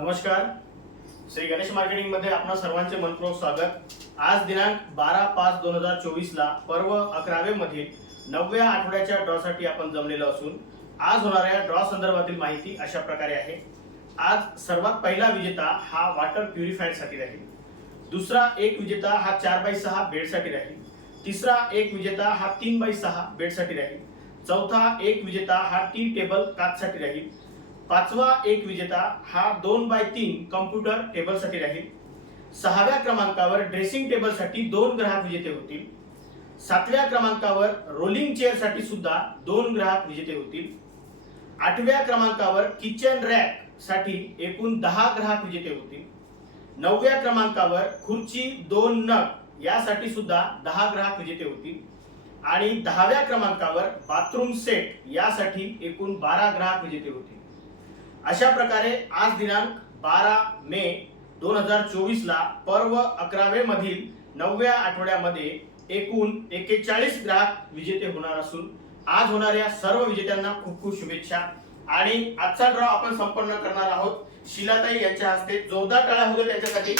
नमस्कार. श्री गणेश मार्केटिंगमध्ये आपणा सर्वांचे मनपूर्वक स्वागत. आज दिनांक बारा पाच दोन हजार चोवीस ला पर्व अकरावे मधील नवव्या आठवड्याच्या ड्रॉ साठी आपण जमलेलो असून आज होणाऱ्या ड्रॉ संदर्भातील माहिती अशा प्रकारे आहे. आज सर्वात पहिला विजेता हा वॉटर प्युरिफायरसाठी राहील. दुसरा एक विजेता हा चार बाय सहा बेडसाठी राहील. तिसरा एक विजेता हा तीन बाय सहा बेडसाठी राहील. चौथा एक विजेता हा टी टेबल काच साठी राहील. पाचवा एक विजेता हा दोन बाय तीन कम्प्युटर टेबलसाठी राहील. सहाव्या क्रमांकावर ड्रेसिंग टेबलसाठी दोन ग्राहक विजेते होतील. सातव्या क्रमांकावर रोलिंग चेअरसाठी सुद्धा दोन ग्राहक विजेते होतील. आठव्या क्रमांकावर किचन रॅकसाठी एकूण दहा ग्राहक विजेते होतील. नवव्या क्रमांकावर खुर्ची दोन नग यासाठी सुद्धा दहा ग्राहक विजेते होतील. आणि दहाव्या क्रमांकावर बाथरूम सेट यासाठी एकूण बारा ग्राहक विजेते होतील. अशा प्रकारे आज दिनांक बारा मे दोन हजार चोवीस ला पर्व अकरावे मधील नवव्या आठवड्यामध्ये एकूण एकेचाळीस ग्राहक विजेते होणार असून आज होणाऱ्या सर्व विजेत्यांना खूप खूप शुभेच्छा. आणि आजचा ड्रॉ आपण संपन्न करणार आहोत. शिलाताई यांच्या हस्ते जोरदार टाळ्या होत्या त्यांच्यासाठी.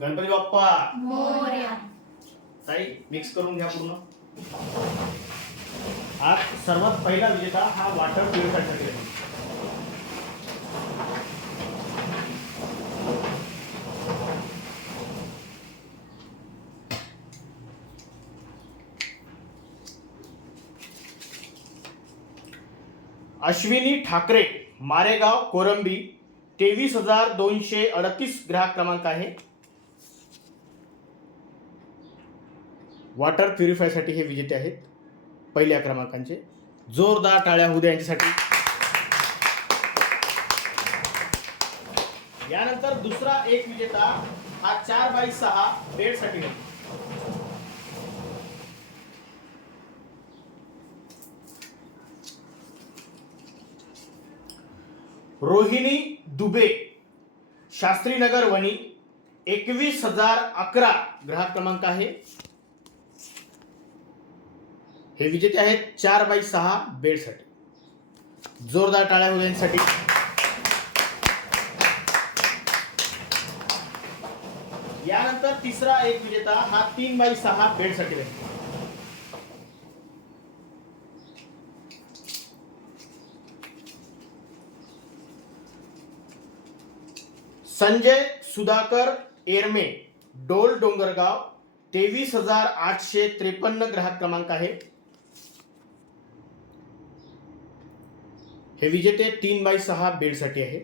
गणपती बाप्पा. मोरया. ताई मिक्स करून घ्या पूर्ण. आज सर्वात पहिला विजेता हा वॉटर प्युरिफायरसाठी आहे अश्विनी ठाकरे मारेगाव कोरंबी तेवीस हजार दोनशे अडतीस ग्राहक क्रमांक आहे. वॉटर प्युरिफायसाठी हे विजेते आहेत. पहिल्या क्रमांकांचे. जोरदार टाळ्या होऊ द्या यांच्यासाठी. यानंतर दुसरा एक विजेता हा चार बाय सहा बेडसाठी रोहिणी दुबे शास्त्रीनगर वणी एकवीस हजार अकरा ग्राहक क्रमांक आहे. हे विजेते आहेत चार बाय सहा बेडसाठी. जोरदार टाळ्या होऊ यांसाठी यानंतर तिसरा एक विजेता हा तीन बाय सहा बेडसाठी राहील संजय सुधाकर एरमे डोल डोंगरगाव तेवीस हजार आठशे त्रेपन्न ग्राहक क्रमांक आहे. हे विजेते तीन बाय सहा बेडसाठी आहे.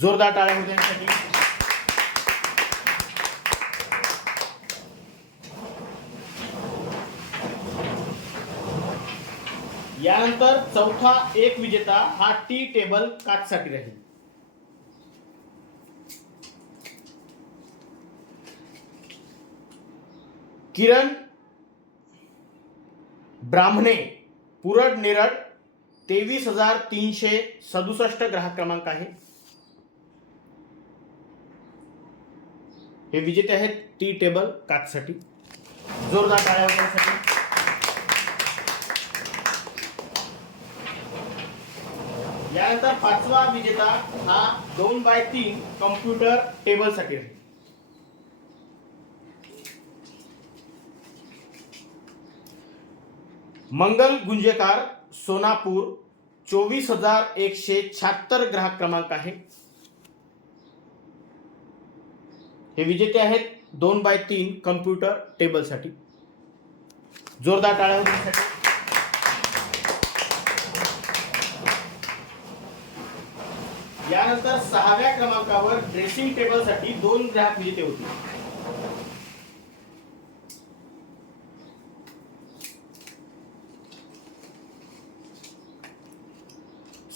जोरदार टाळ्या होत्या यांच्यासाठी यानंतर चौथा एक विजेता हा टी टेबल काचसाठी राहील. किरण ब्राह्मणे पुरड नेरड तेवीस हजार तीनशे सदुसष्ट ग्राहक क्रमांक आहे. हे विजेते आहेत टी टेबल काचसाठी. जोरदार टाळ्यासाठी यानंतर पाचवा विजेता हा दोन बाय तीन कम्प्युटर टेबलसाठी आहे. मंगल गुंजेकार सोनापूर चोवीस हजार एकशे शहात्तर ग्राहक क्रमांक आहे. हे विजेते आहेत दोन बाय तीन कम्प्युटर टेबलसाठी जोरदार टाळ्या यानंतर सहाव्या क्रमांकावर ड्रेसिंग टेबलसाठी दोन ग्राहक विजेते होते.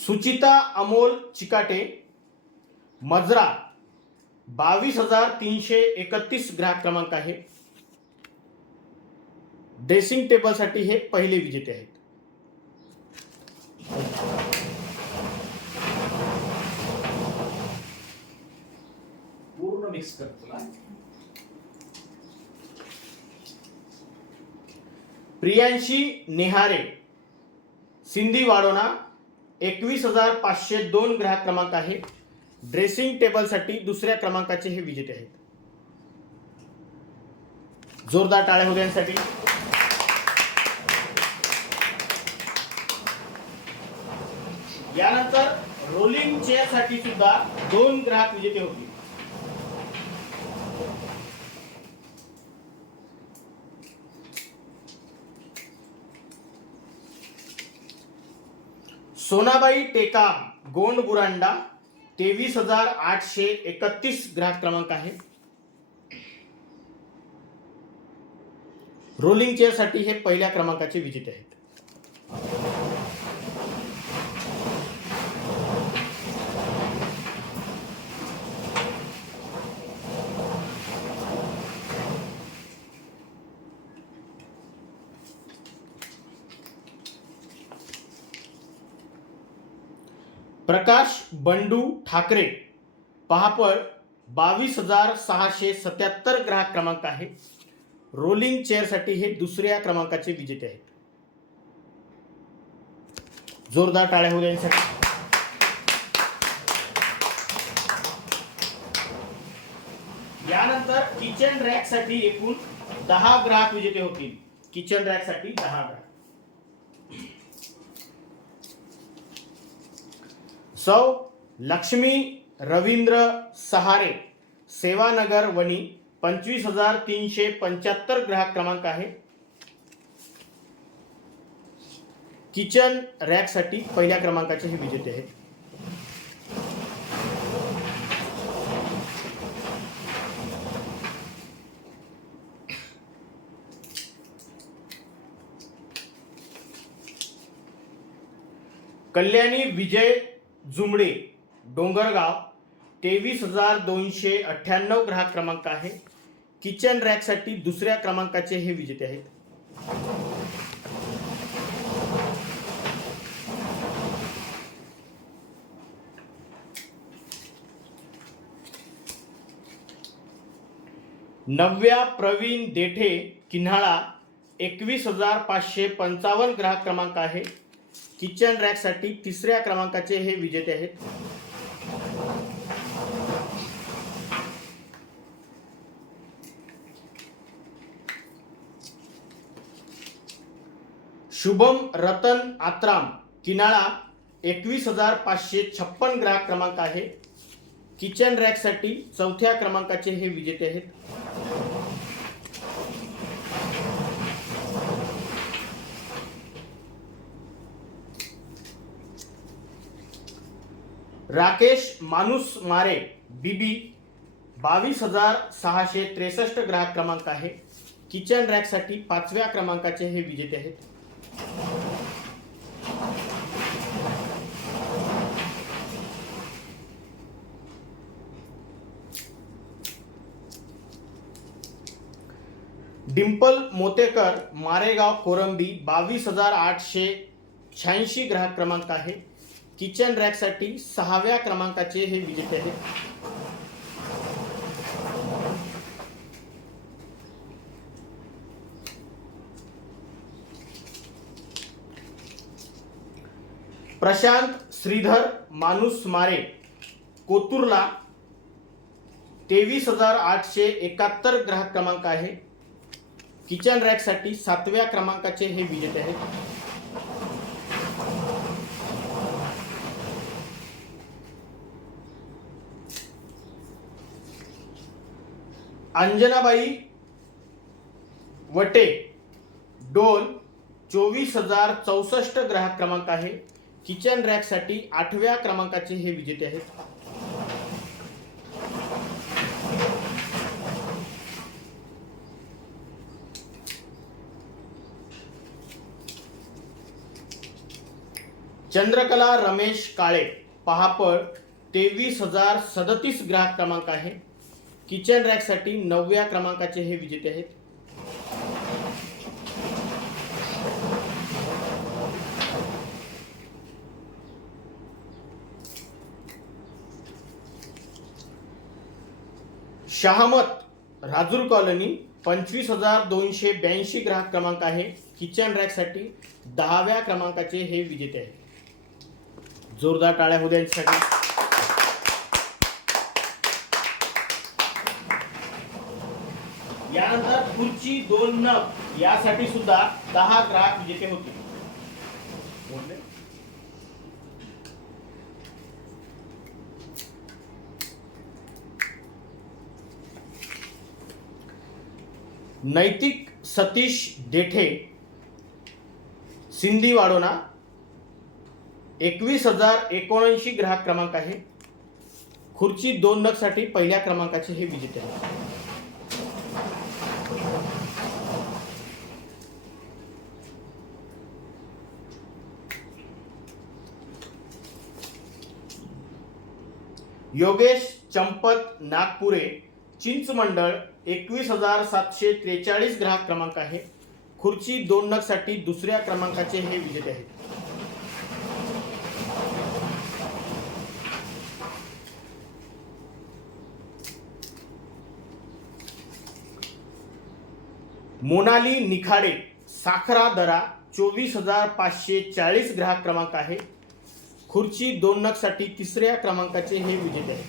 सुचिता अमोल चिकाटे मजरा बावीस हजार तीनशे एकतीस ग्राहक क्रमांक आहे. ड्रेसिंग टेबलसाठी हे पहिले विजेते आहेत. पूर्ण मिक्स प्रियांशी नेहारे सिंधी वाडोना एकवीस हजार पाचशे दोन ग्राहक क्रमांक आहे. ड्रेसिंग टेबलसाठी दुसऱ्या क्रमांकाचे हे विजेते आहेत. जोरदार टाळ्या होत्यांसाठी यानंतर रोलिंग चेअरसाठी सुद्धा दोन ग्राहक विजेते होतील सोनाबाई टेकाम गोंड बुरांडा तेवीस हजार आठशे एकतीस ग्राहक क्रमांक आहे. रोलिंग चेअरसाठी हे पहिल्या क्रमांकाचे विजेते आहेत. बंडू ठाकरे. पहापळ बावीस हजार सहाशे सत्याहत्तर ग्राहक क्रमांक आहे. रोलिंग चेअरसाठी हे दुसऱ्या क्रमांकाचे विजेते आहेत. जोरदार टाळ्या होऊ यांसाठी. यानंतर किचन रॅकसाठी एकूण दहा ग्राहक विजेते होतील. किचन रॅकसाठी दहा ग्राहक. सौ लक्ष्मी रवींद्र सहारे सेवानगर वणी पंचवीस हजार तीनशे पंच्याहत्तर ग्राहक क्रमांक आहे. किचन रॅकसाठी पहिल्या क्रमांकाचे हे विजेते आहेत. कल्याणी विजय जुमडे डोंगरगाव तेवीस हजार दोनशे अठ्ठ्याण्णव ग्राहक क्रमांक आहे. किचन रॅकसाठी दुसऱ्या क्रमांकाचे हे विजेते आहेत. नव्या प्रवीण देठे किन्हाळा एकवीस हजार पाचशे पंचावन्न ग्राहक क्रमांक आहे. किचन रॅकसाठी तिसऱ्या क्रमांकाचे हे विजेते आहेत. शुभम रतन आत्राम किनाळा एकवीस हजार पाचशे छप्पन ग्राहक क्रमांक आहे. किचन रॅकसाठी चौथ्या क्रमांकाचे हे विजेते आहेत. राकेश माणूस मारे बीबी बावीस हजार सहाशे त्रेसष्ट ग्राहक क्रमांक आहे. किचन रॅकसाठी पाचव्या क्रमांकाचे हे विजेते आहेत. डिंपल मोतेकर मारेगाव कोरंबी बावीस हजार आठशे शहाऐंशी ग्राहक क्रमांक आहे. किचन रॅकसाठी सहाव्या क्रमांकाचे हे विजेते आहेत. प्रशांत श्रीधर माणूस मारे कोतूरला तेवीस हजार आठशे एकाहत्तर ग्राहक क्रमांक आहे. किचन रॅकसाठी सातव्या क्रमांकाचे हे विजेते आहेत. अंजनाबाई वटे डोल चोवीस हजार चौसष्ट ग्राहक क्रमांक आहे. किचन रॅकसाठी आठव्या क्रमांकाचे हे विजेते आहेत. चंद्रकला रमेश काळे पहापळ तेवीस हजार सदतीस ग्राहक क्रमांक आहे. किचन रॅकसाठी नवव्या क्रमांकाचे हे विजेते आहेत. शहामत राजूर कॉलनी पंचवीस हजार दोनशे ब्याऐंशी ग्राहक क्रमांक आहे. किचन रॅकसाठी दहाव्या क्रमांकाचे हे विजेते आहे जोरदार टाळ्या होऊ द्या यांच्यासाठी यानंतर खुर्ची दोन नग यासाठी सुद्धा दहा ग्राहक विजेते होते. नैतिक सतीश देठे सिंधी वाडोना एकवीस हजार एकोणऐंशी ग्राहक क्रमांक आहे. खुर्ची दोन नगसाठी पहिल्या क्रमांकाचे हे विजेते योगेश चंपत नागपुरे चिंच मंडळ एकवीस हजार सातशे त्रेचाळीस ग्राहक क्रमांक आहे. खुर्ची दोन नगसाठी दुसऱ्या क्रमांकाचे हे विजेते आहेत. मोनाली निखाडे साखरा दरा चोवीस हजार पाचशे चाळीस ग्राहक क्रमांक आहे. खुर्ची दोन नगसाठी तिसऱ्या क्रमांकाचे हे विजेते आहे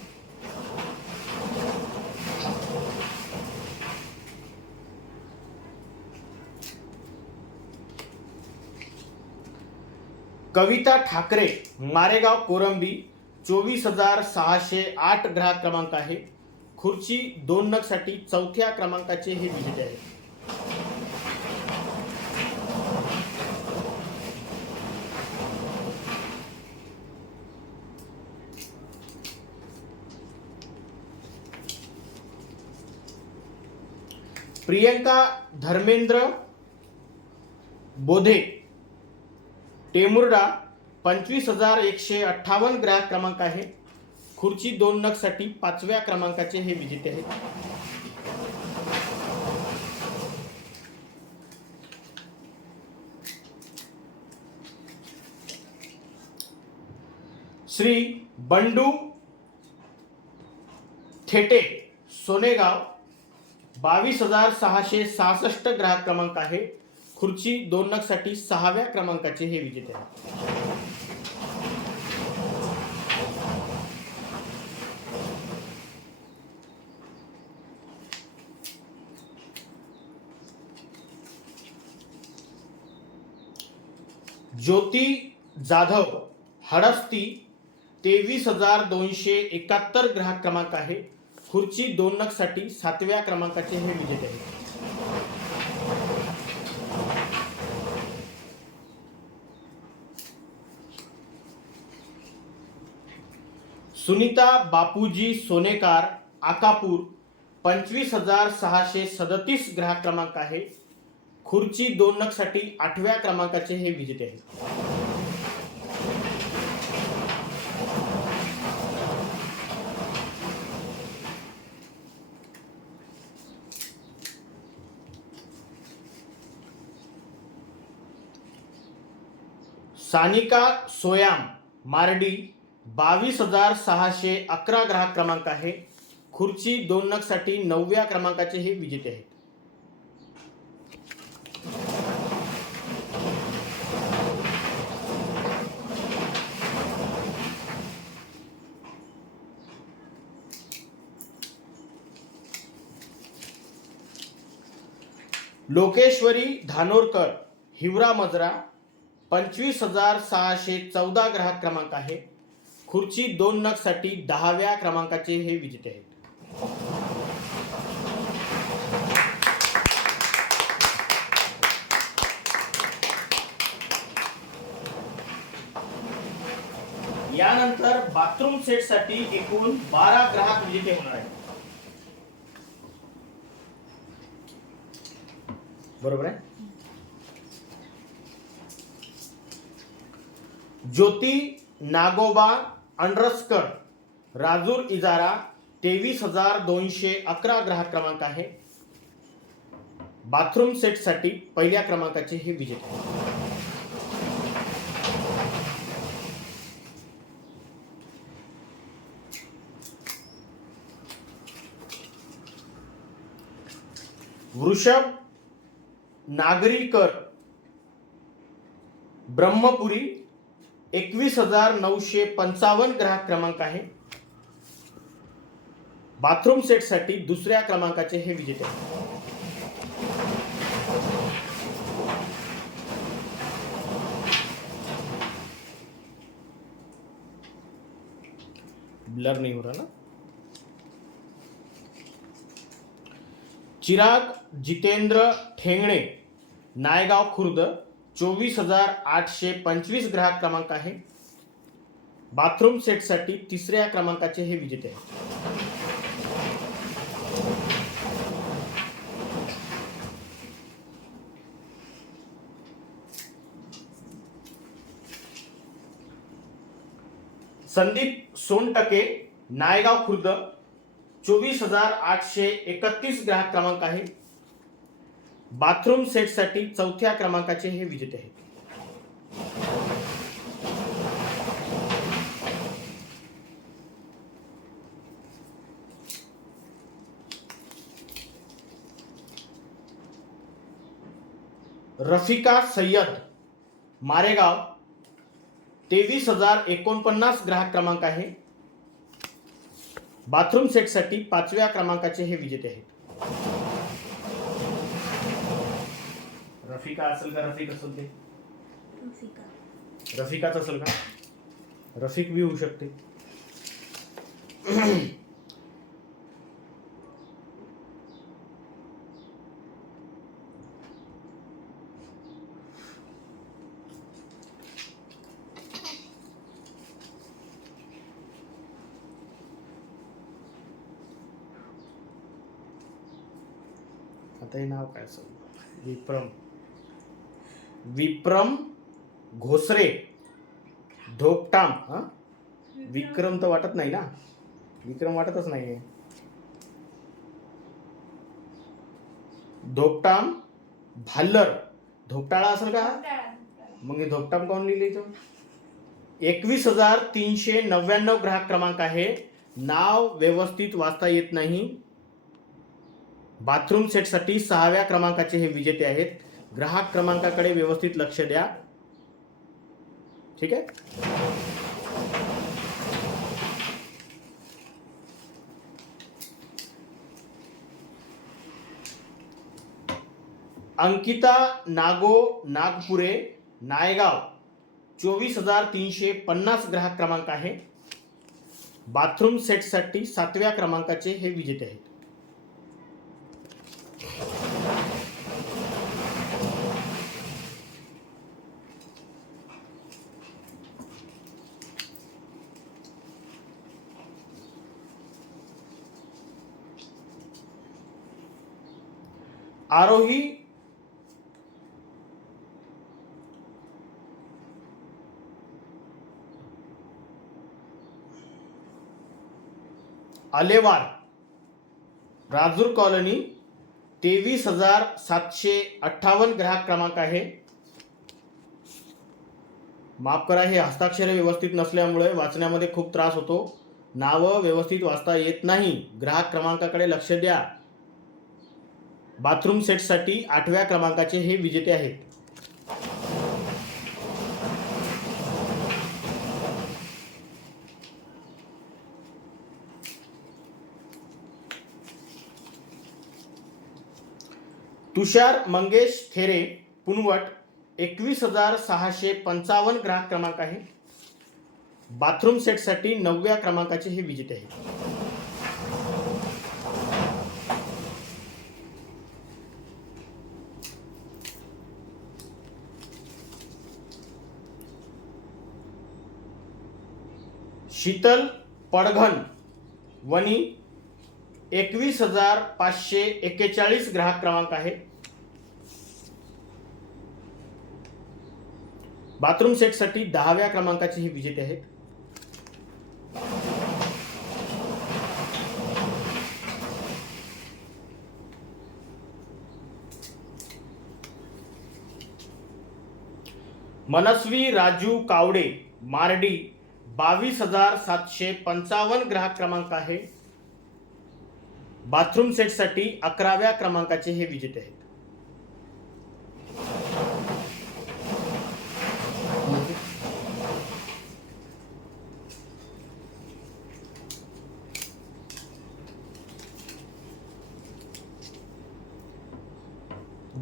कविता ठाकरे मारेगाव कोरंबी चोवीस हजार सहाशे आठ ग्राहक क्रमांक आहे. खुर्ची दोन नगसाठी चौथ्या क्रमांकाचे हे विजेते आहे प्रियंका धर्मेंद्र बोधे टेमुर्डा पंचवीस हजार एकशे अठ्ठावन्न ग्राहक क्रमांक आहे. खुर्ची दोन नगसाठी पाचव्या क्रमांकाचे हे विजेते आहेत. श्री बंडू थेटे सोनेगाव बावीस हजार सहाशे सहासष्ट ग्राहक क्रमांक आहे. खुर्ची दोन नगसाठी सहाव्या क्रमांकाचे हे विजेते आहे ज्योती जाधव हडस्ती तेवीस हजार दोनशे एकाहत्तर ग्राहक क्रमांक आहे. खुर्ची दोन नगसाठी सातव्या क्रमांकाचे हे विजेते आहेत. सुनीता बापूजी सोनेकार आकापूर पंचवीस हजार सहाशे सदतीस ग्राहक क्रमांक आहे. खुर्ची दोन नगसाठी आठव्या क्रमांकाचे हे विजेते आहेत. सानिका सोयाम मार्डी बावीस हजार सहाशे अकरा ग्राहक क्रमांक आहे. खुर्ची दोन नगसाठी नवव्या क्रमांकाचे हे विजेते आहेत. लोकेश्वरी धानोरकर हिवरा मजरा पंचवीस हजार सहाशे चौदा ग्राहक क्रमांक आहे. खुर्ची दोन नगसाठी दहाव्या क्रमांकाचे हे विजेते आहेत. बाथरूम सेटसाठी एकूण बारा ग्राहक विजेते होणार आहेत. बरोबर आहे? ज्योती नागोबा अंडरस्कर राजूर इजारा तेवीस हजार दोनशे अकरा ग्राहक क्रमांक आहे. बाथरूम सेटसाठी पहिल्या क्रमांकाचे हे विजेते. वृषभ नागरीकर. ब्रह्मपुरी एकवीस हजार नऊशे पंचावन्न ग्राहक क्रमांक आहे. बाथरूम सेटसाठी दुसऱ्या क्रमांकाचे हे विजेते ब्लर नाही हो रहा ना? चिराग जितेंद्र ठेंगणे नायगाव खुर्द चोवीस हजार आठशे पंचवीस ग्राहक क्रमांक आहे. बाथरूम सेटसाठी तिसऱ्या क्रमांकाचे हे विजेते आहेत. संदीप सोनटके नायगाव खुर्द चोवीस हजार आठशे एकतीस ग्राहक क्रमांक आहे. बाथरूम सेटसाठी चौथ्या क्रमांकाचे हे विजेते आहेत. रफिका सय्यद मारेगाव तेवीस हजार एकोणपन्नास ग्राहक क्रमांक आहे. बाथरूम सेटसाठी पाचव्या क्रमांकाचे हे विजेते आहेत. रफिका असेल का? रफिक असेल ते? रफिकाच असेल का? रफिक बी होऊ शकते. आता हे नाव काय असेल? विप्रम विप्रम घोसरे धोपटाम हा? विक्रम तर वाटत नाही ना? विक्रम वाटतच नाही धोपटाम भाल्लर. धोपटाळा असेल का मग हे धोपटाम कोण लिहिले इथं एकवीस हजार तीनशे नव्याण्णव ग्राहक क्रमांक आहे. नाव व्यवस्थित वाचता येत नाही. बाथरूम सेटसाठी सहाव्या क्रमांकाचे हे विजेते आहेत. ग्राहक क्रमांकाकडे व्यवस्थित लक्ष द्या. ठीक आहे? अंकिता नागो नागपुरे नायगाव चोवीस हजार तीनशे पन्नास ग्राहक क्रमांक आहे. बाथरूम सेटसाठी सातव्या क्रमांकाचे हे विजेते आहेत. आरोही आलेवार राजूर कॉलनी तेवीस हजार सातशे अठ्ठावन्न ग्राहक क्रमांक आहे. माफ करा हे हस्ताक्षर व्यवस्थित नसल्यामुळे वाचण्यामध्ये खूप त्रास होतो. नावं व्यवस्थित वाचता येत नाही. ग्राहक क्रमांकाकडे लक्ष द्या. बाथरूम सेटसाठी आठव्या क्रमांकाचे हे विजेते आहेत. तुषार मंगेश थेरे पुनवट एकवीस हजार सहाशे पंचावन्न ग्राहक क्रमांक आहे. बाथरूम सेटसाठी नवव्या क्रमांकाचे हे विजेते आहेत. शीतल पडघन वनी एकवीस हजार पाचशे एक्केचाळीस ग्राहक क्रमांक आहे. बाथरूम सेटसाठी दहाव्या क्रमांकाची ही विजेते आहेत. मनस्वी राजू कावडे मारडी बावीस हजार सातशे पंचावन्न ग्राहक क्रमांक आहे. बाथरूम सेटसाठी अकराव्या क्रमांकाचे हे विजेते आहेत.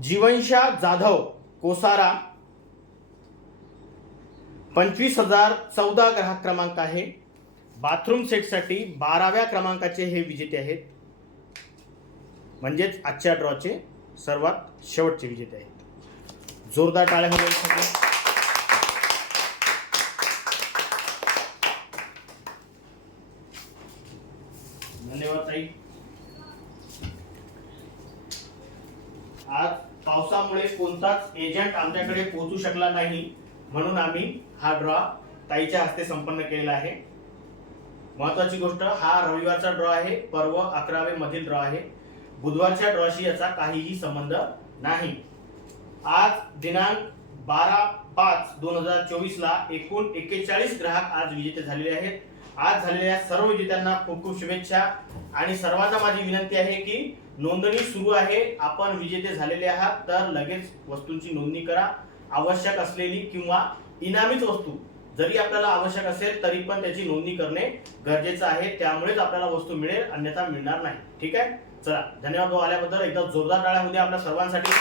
जीवनशा जाधव कोसारा पंचवीस हजार चौदा ग्राहक क्रमांक आहे. बाथरूम सेटसाठी बाराव्या क्रमांकाचे हे विजेते आहेत. म्हणजेच आजच्या ड्रॉचे सर्वात शेवटचे विजेते आहेत. जोरदार टाळ्या होऊ धन्यवाद ताई. आज पावसामुळे कोणताच एजंट आमच्याकडे पोहोचू शकला नाही. म्हणून आम्ही हा ड्रॉ ताईच्या हस्ते संपन्न केलेला आहे. महत्वाची गोष्ट हा रविवारचा ड्रॉ आहे. पर्व अकरावे मधील ड्रॉ आहे. बुधवारच्या ड्रॉशी याचा काहीही संबंध नाही. आज दिनांक बारा पाच दोन हजार चोवीस ला एकूण एक्केचाळीस ग्राहक आज विजेते झालेले आहेत. आज झालेल्या सर्व विजेत्यांना खूप खूप शुभेच्छा. आणि सर्वांना माझी विनंती आहे की नोंदणी सुरू आहे. आपण विजेते झालेले आहात तर लगेच वस्तूंची नोंदणी करा. आवश्यक असलेली किंवा इनामीच वस्तू जरी आपल्याला आवश्यक असेल तरी पण त्याची नोंदणी करणे गरजेचं आहे. त्यामुळेच आपल्याला वस्तू मिळेल अन्यथा मिळणार नाही. ठीक आहे? चला धन्यवाद भाऊ आल्याबद्दल. एकदा जोरदार टाळ्या आपल्या सर्वांसाठी.